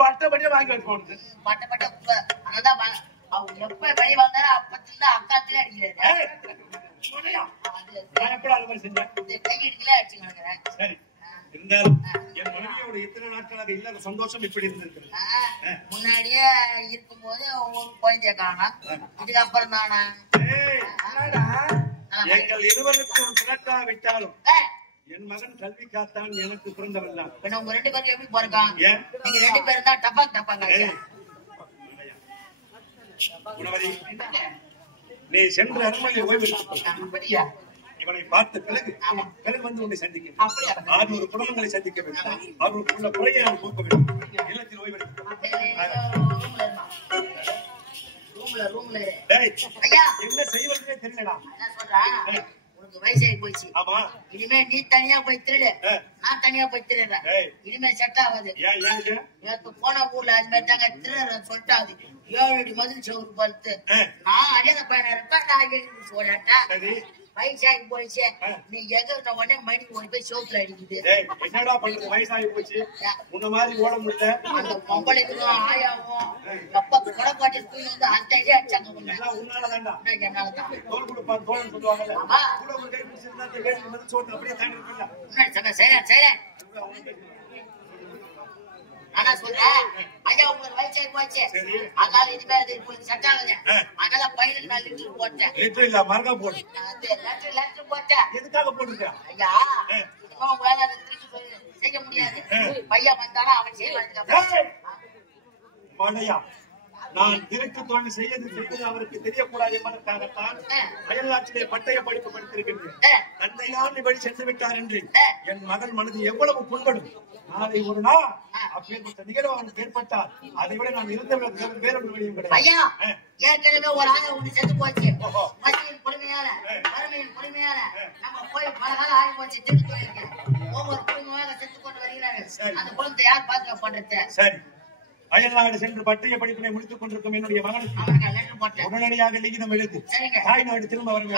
பட்டப்படியா வாங்கி போடுது பட்டப்பட்ட அதான் அவங்க எப்ப வெளியே வந்தாரோ அப்பத்துல அக்காத்துல அடிக்கிறாரு கை இடுக்கல அடிச்சு கிடக்குறேன். சரி இருந்தாலும் என் மனைவியோட இத்தனை நாட்களாக இல்லாத சந்தோஷம் எப்படி இருந்திருக்கு? முன்னாடியே இருக்கும்போது ஒரு குழந்தைய காணோம். இதுக்கு அப்புறம் தானா எங்கள் இருவருக்கும் பிறக்கா விட்டாலும் என் மகன் கல்வி காத்தான் எனக்கு பிறந்தவன் தான். உங்க ரெண்டு பேருக்கு எப்படி பிறக்கான்? நீங்க ரெண்டு பேரும் தான் டப்பாங்க குணவதி, நீ சென்ற அரண்மனையை ஓய்வு எடுத்துக்கொள். இவனை பார்த்த பிறகு வந்து உன்னை சந்திக்க 600 குடும்பங்களை சந்திக்க வேண்டும். அவர்களுக்குள்ள குறையை நான் போக்க வேண்டும். இல்லத்தில் ஓய்வு என்ன செய்வதே தெரியலடா. உனக்கு வயசாகி போச்சு. இனிமே நீ தனியா போய் திருடு, நான் தனியா போய் திருடுறேன். இனிமே செட் ஆகாது. நேற்று போன ஊர்ல அது மாதிரி தாங்க திருடுறேன் சொல்லிட்டாது. 7 அடி மதில் சோறு பார்த்து நான் அறியாத பையனா இருப்பேன். நான் எழுதி சொல்லிட்டேன். வயசாகி போயிடுச்சு. நீ எங்க உடனே மணி ஓடி போய் சோத்துல அடிக்குது. என்னடா பண்றது? வயசாகி போச்சு. உன்ன மாதிரி ஓட முடியல. அந்த பொம்பளைக்கும் ஆயாவும் எப்ப கொடை பாட்டி தூக்கி வந்து அந்த ஐடியா அடிச்சாங்க. உன்னாலதான்டா. என்னாலதான் தோல் கொடுப்பான் தோல் சொல்லுவாங்கல்ல. கூட ஒரு கை பிடிச்சிருந்தா அந்த வேலை வந்து சோத்து அப்படியே தாண்டி இருக்குல்ல. முன்னாடி சொன்ன செய்றேன். ஆனா சொல்றேன் ஐயா உங்களுக்கு வயசாகி போச்சு. அதனால இனிமே அது உங்களுக்கு செட் ஆகுது. அதனால பையனுக்கு நான் லிட்டர் போட்டேன். லிட்டர் இல்ல மரகா போடு. லிட்டர் போட்டேன். எதுக்காக போட்டுருக்க? ஐயா இனிமே உங்களால அதை திருப்பி செய்ய முடியாது. பையன் வந்தாலும் அவன் செய்வாங்க. மழையா நான் திருட்டு தொழில் செய்வது அவருக்கு தெரியக்கூடாது என்பதற்காகத்தான் அயல்நாட்டிலே பட்டய படிப்பு படித்திருக்கின்றேன். தந்தையால் வழி சென்று விட்டார் என்று என் மகன் மனது எவ்வளவு புண்படும். நாளை ஒரு நாள் அப்பேற்பட்ட நிகழ்வு அவனுக்கு ஏற்பட்டால் அதை விட நான் இருந்த வேற ஒரு வழியும் கிடையாது. ஏற்கனவே ஒரு ஆளை ஒண்ணு செத்து போச்சு. பசியின் பொறுமையால வறுமையின் பொறுமையால நம்ம போய் பல காலம் ஆகி போச்சு. திருட்டு தொழிலுக்கு ஒவ்வொரு குடும்பமாக செத்து கொண்டு வருகிறார்கள். அந்த குடும்பத்தை யார் பாதுகாப்பு பண்றது? சரி, அயல்நாடு சென்று பட்டய படிப்பினை முடித்துக் கொண்டிருக்கும் என்னுடைய மகனுக்கு உடனடியாக லிகிதம் எழுது. தாய் நாடு திரும்ப வருங்க.